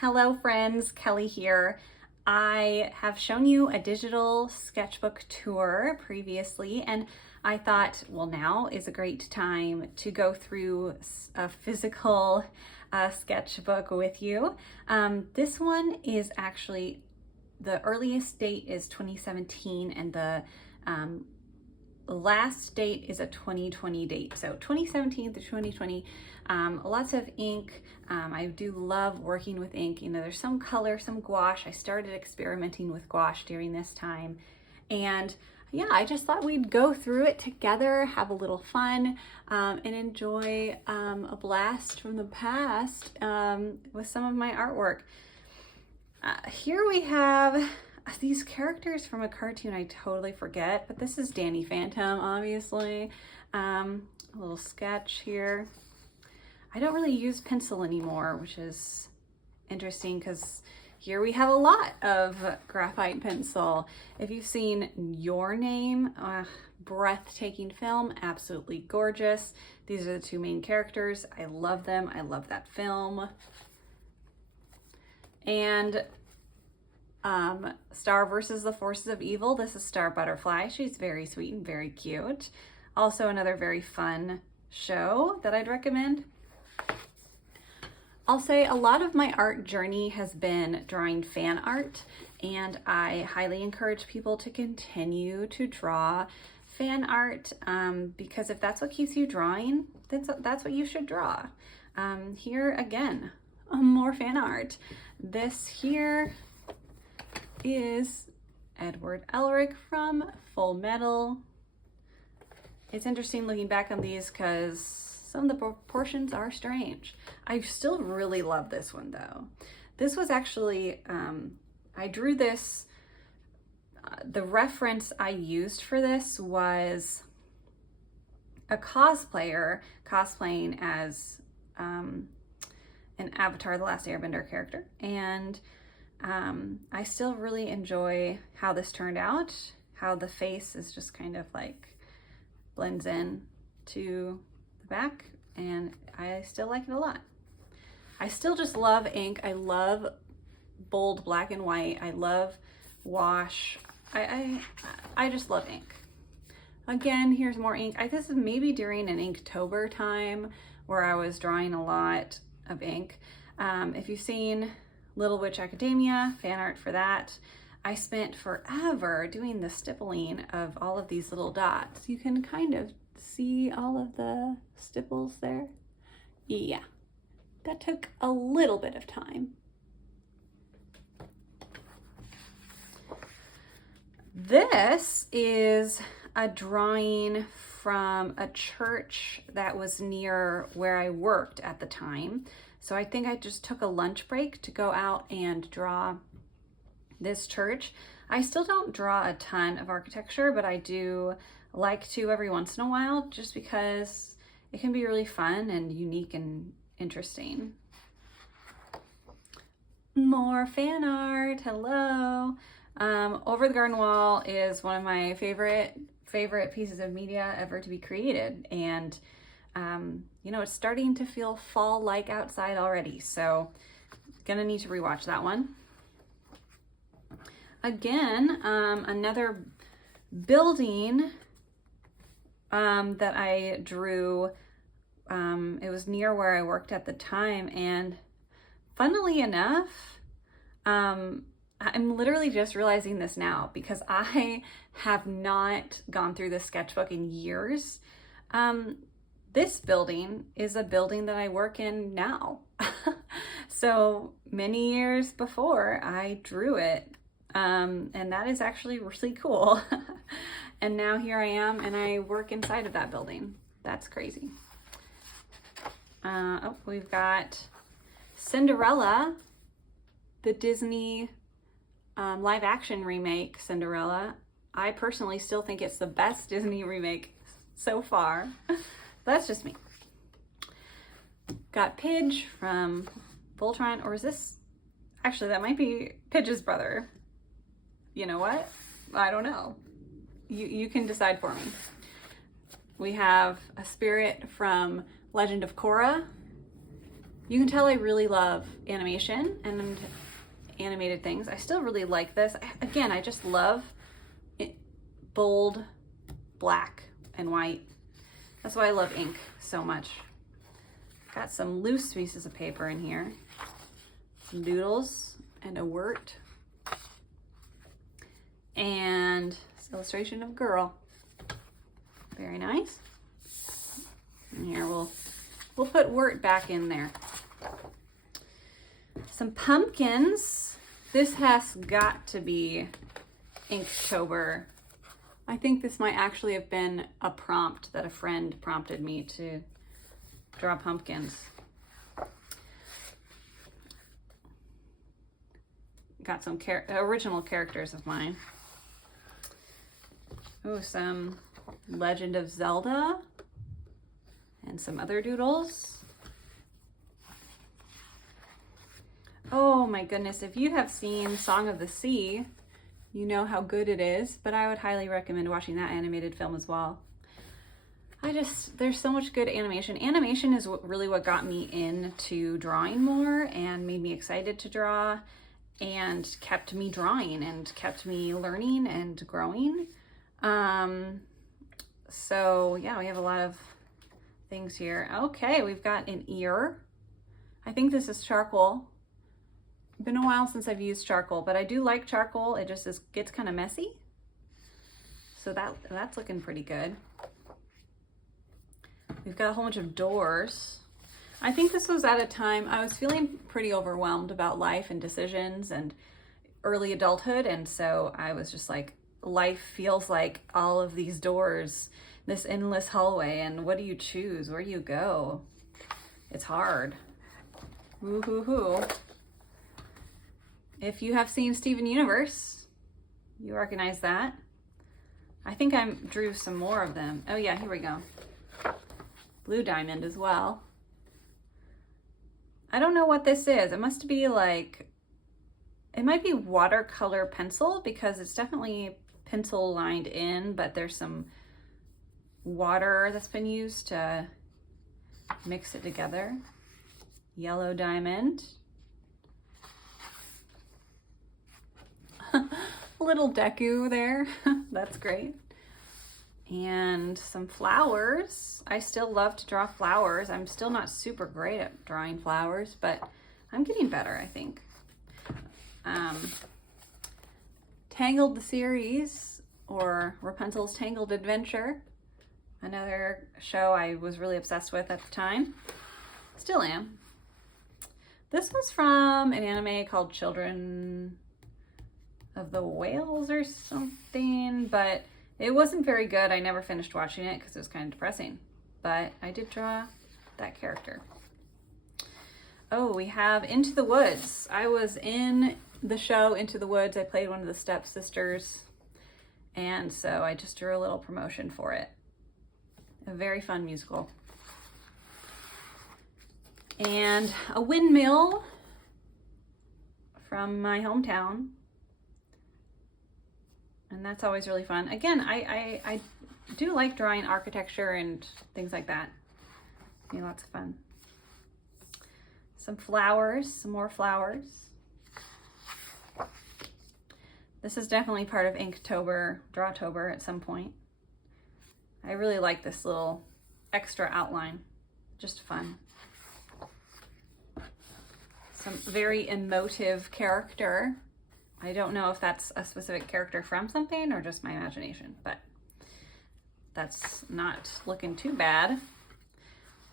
Hello friends, Kelly here. I have shown you a digital sketchbook tour previously, and I thought, well, now is a great time to go through a physical sketchbook with you. This one is actually, the earliest date is 2017 and the last date is a 2020 date. So 2017 to 2020, lots of ink. I do love working with ink. You know, there's some color, some gouache. I started experimenting with gouache during this time. And yeah, I just thought we'd go through it together, have a little fun, and enjoy a blast from the past with some of my artwork. Here we have these characters from a cartoon I totally forget, but this is Danny Phantom, obviously. A little sketch here. I don't really use pencil anymore, which is interesting because here we have a lot of graphite pencil. If you've seen Your Name, breathtaking film, absolutely gorgeous. These are the two main characters. I love them. I love that film. And Star versus the Forces of Evil. This is Star Butterfly. She's very sweet and very cute. Also another very fun show that I'd recommend. I'll say a lot of my art journey has been drawing fan art, and I highly encourage people to continue to draw fan art because if that's what keeps you drawing, that's what you should draw. Here again, more fan art. This here is Edward Elric from Fullmetal. It's interesting looking back on these because some of the proportions are strange. I still really love this one though. This was actually, I drew this, the reference I used for this was a cosplayer cosplaying as an Avatar: The Last Airbender character. And I still really enjoy how this turned out, how the face is just kind of like blends in to the back, and I still like it a lot. I still just love ink. I love bold black and white. I love wash. I just love ink. Again, here's more ink. This is maybe during an Inktober time where I was drawing a lot of ink. If you've seen Little Witch Academia, fan art for that. I spent forever doing the stippling of all of these little dots. You can kind of see all of the stipples there. Yeah, that took a little bit of time. This is a drawing from a church that was near where I worked at the time. So I think I just took a lunch break to go out and draw this church. I still don't draw a ton of architecture, but I do like to every once in a while just because it can be really fun and unique and interesting. More fan art, hello. Over the Garden Wall is one of my favorite pieces of media ever to be created, and you know, it's starting to feel fall-like outside already, so gonna need to rewatch that one. Again, another building that I drew. It was near where I worked at the time, and funnily enough, I'm literally just realizing this now because I have not gone through this sketchbook in years. This building is a building that I work in now. So many years before I drew it. And that is actually really cool. And now here I am and I work inside of that building. That's crazy. Oh, we've got Cinderella, the Disney live action remake Cinderella. I personally still think it's the best Disney remake so far. That's just me. Got Pidge from Voltron, or is this, actually that might be Pidge's brother. You know what? I don't know. You can decide for me. We have a spirit from Legend of Korra. You can tell I really love animation and animated things. I still really like this. Again, I just love it, bold black and white. That's why I love ink so much. Got some loose pieces of paper in here. Some doodles and a wort. And this illustration of a girl. Very nice. And here we'll put wort back in there. Some pumpkins. This has got to be Inktober. I think this might actually have been a prompt that a friend prompted me to draw pumpkins. Got some original characters of mine. Oh, some Legend of Zelda and some other doodles. Oh my goodness, if you have seen Song of the Sea, you know how good it is, but I would highly recommend watching that animated film as well. There's so much good animation. Animation is really what got me into drawing more and made me excited to draw and kept me drawing and kept me learning and growing. So yeah, we have a lot of things here. Okay, we've got an ear. I think this is charcoal. Been a while since I've used charcoal, but I do like charcoal. It just gets kind of messy. So that's looking pretty good. We've got a whole bunch of doors. I think this was at a time I was feeling pretty overwhelmed about life and decisions and early adulthood. And so I was just like, life feels like all of these doors, this endless hallway. And what do you choose? Where do you go? It's hard. Woo-hoo-hoo. If you have seen Steven Universe, you recognize that. I think I drew some more of them. Oh yeah, here we go. Blue diamond as well. I don't know what this is. It must be like, it might be watercolor pencil because it's definitely pencil lined in, but there's some water that's been used to mix it together. Yellow diamond. Little deku there. That's great. And some flowers. I still love to draw flowers. I'm still not super great at drawing flowers, but I'm getting better, I think. Tangled the series, or Rapunzel's Tangled Adventure. Another show I was really obsessed with at the time. Still am. This was from an anime called Children of the Whales or something, but it wasn't very good. I never finished watching it because it was kind of depressing, but I did draw that character. Oh, we have Into the Woods. I was in the show Into the Woods. I played one of the stepsisters, and so I just drew a little promotion for it. A very fun musical. And a windmill from my hometown. And that's always really fun. Again, I do like drawing architecture and things like that. Yeah, lots of fun. Some flowers, some more flowers. This is definitely part of Inktober, Drawtober at some point. I really like this little extra outline. Just fun. Some very emotive character. I don't know if that's a specific character from something or just my imagination, but that's not looking too bad.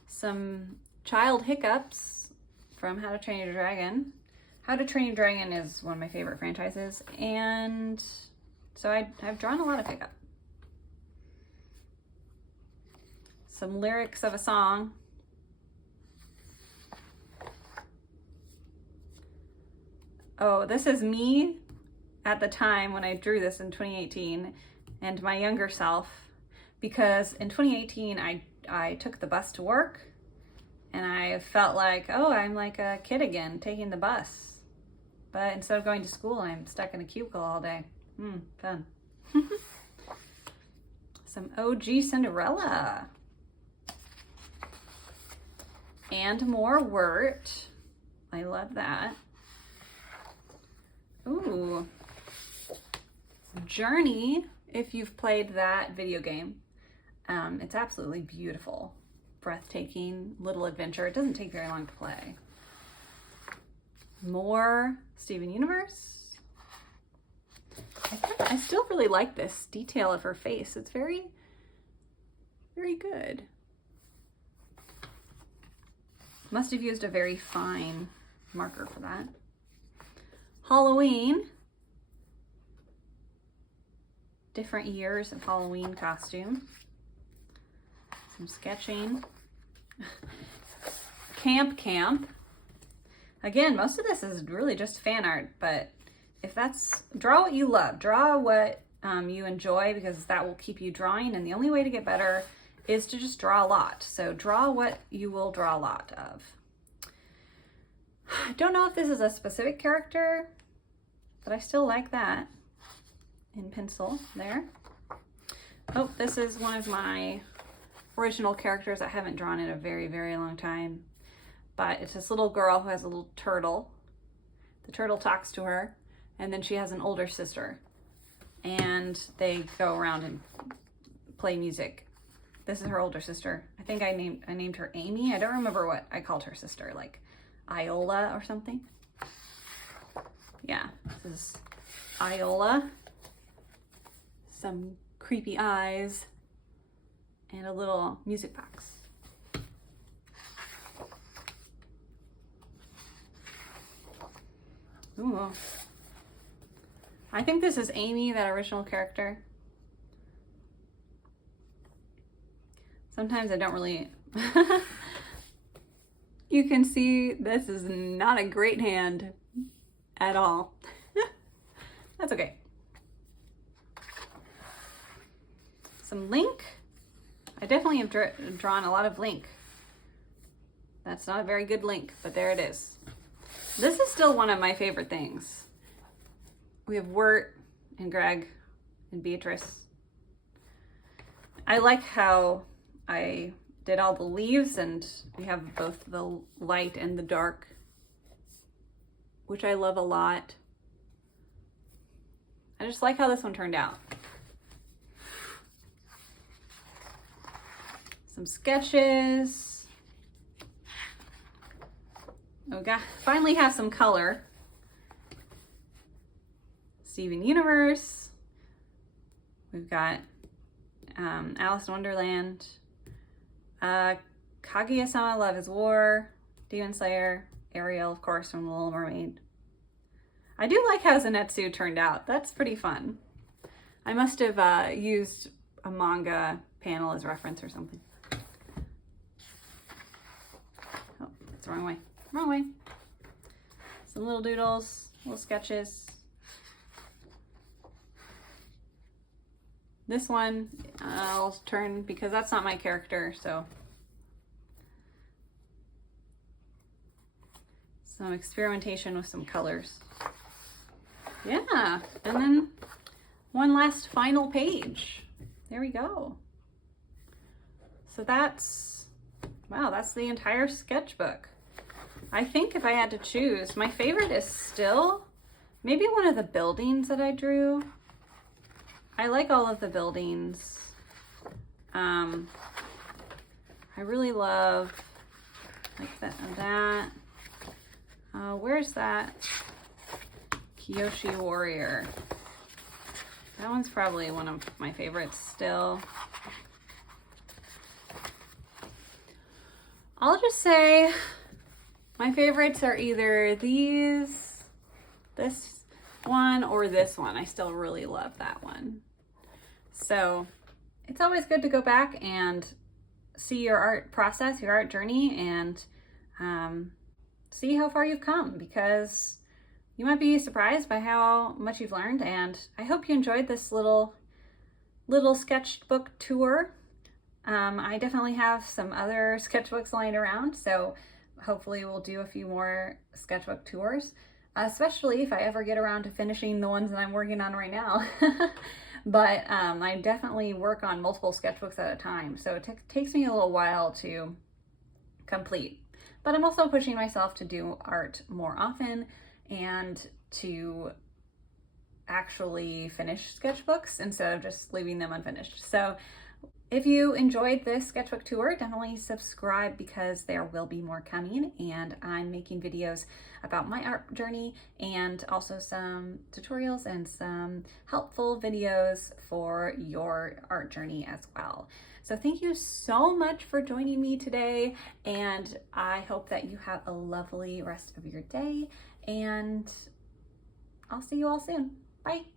Some child hiccups from How to Train Your Dragon. How to Train Your Dragon is one of my favorite franchises, and so I've drawn a lot of hiccup. Some lyrics of a song. Oh, this is me at the time when I drew this in 2018 and my younger self, because in 2018 I took the bus to work and I felt like, oh, I'm like a kid again taking the bus. But instead of going to school, I'm stuck in a cubicle all day. Fun. Some OG Cinderella. and more wort. I love that. Ooh, Journey, if you've played that video game. It's absolutely beautiful, breathtaking little adventure. It doesn't take very long to play. More Steven Universe. I still really like this detail of her face. It's very, very good. Must have used a very fine marker for that. Halloween. Different years of Halloween costume. Some sketching. Camp. Again, most of this is really just fan art, but if that's, draw what you love. Draw what you enjoy, because that will keep you drawing, and the only way to get better is to just draw a lot. So draw what you will draw a lot of. I don't know if this is a specific character, but I still like that in pencil there. Oh, this is one of my original characters I haven't drawn in a very, very long time. But it's this little girl who has a little turtle. The turtle talks to her, and then she has an older sister. And they go around and play music. This is her older sister. I think I named her Amy. I don't remember what I called her sister, like Iola or something. Yeah, this is Iola. Some creepy eyes and a little music box. Ooh. I think this is Amy, that original character. Sometimes I don't really... You can see this is not a great hand at all. That's okay. Some Link. I definitely have drawn a lot of Link. That's not a very good Link, but there it is. This is still one of my favorite things. We have Wirt and Greg and Beatrice. I like how I did all the leaves, and we have both the light and the dark, which I love a lot. I just like how this one turned out. Some sketches. Oh, God, finally have some color. Steven Universe. We've got Alice in Wonderland. Kaguya-sama, Love is War. Demon Slayer. Ariel, of course, from The Little Mermaid. I do like how Zenitsu turned out. That's pretty fun. I must have used a manga panel as reference or something. Oh, it's the wrong way. Wrong way. Some little doodles, little sketches. This one I'll turn because that's not my character, so. Some experimentation with some colors. Yeah, and then one last final page. There we go. So that's, wow, that's the entire sketchbook. I think if I had to choose, my favorite is still maybe one of the buildings that I drew. I like all of the buildings. I really love like that. Where's that Kyoshi Warrior? That one's probably one of my favorites still. I'll just say my favorites are either this one, or this one. I still really love that one. So it's always good to go back and see your art process, your art journey, and see how far you've come, because you might be surprised by how much you've learned. And I hope you enjoyed this little sketchbook tour. I definitely have some other sketchbooks lying around, so hopefully we'll do a few more sketchbook tours, especially if I ever get around to finishing the ones that I'm working on right now. But I definitely work on multiple sketchbooks at a time, so it takes me a little while to complete. but I'm also pushing myself to do art more often and to actually finish sketchbooks instead of just leaving them unfinished. So if you enjoyed this sketchbook tour, definitely subscribe because there will be more coming, and I'm making videos about my art journey and also some tutorials and some helpful videos for your art journey as well. So thank you so much for joining me today, and I hope that you have a lovely rest of your day, and I'll see you all soon. Bye.